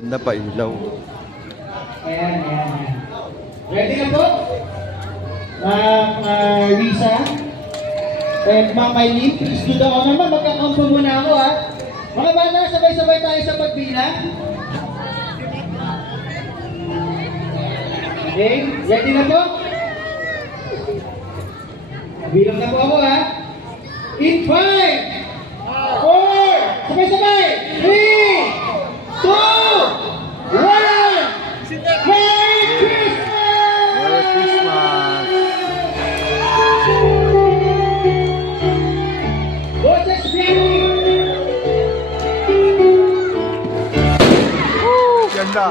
Ganda pa ilaw. Ayan. Ready na po? Risa? And Ma'am Maylene, please do the honor. Magkakampo muna ako ha. Mga bata, sabay-sabay tayo sa pagbilang. Okay, ready na po? Bilang na po ako ha. In 5, 4, sabay-sabay, 3, 2, 1, Merry Christmas! Merry Christmas! Boses Bianchi! Ganda!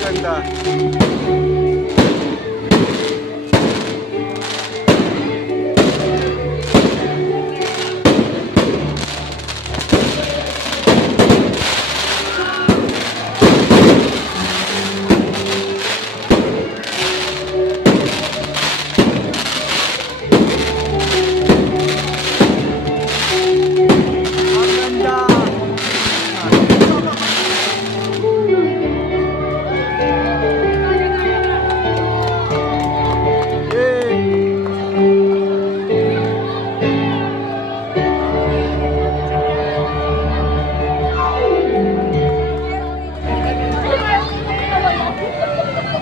Ganda.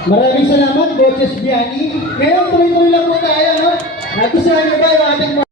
Maraming salamat, Boses Bianchi. Ngayon, tuloy-tuloy lang po tayo, no? Nagustuhan niyo ba yung ating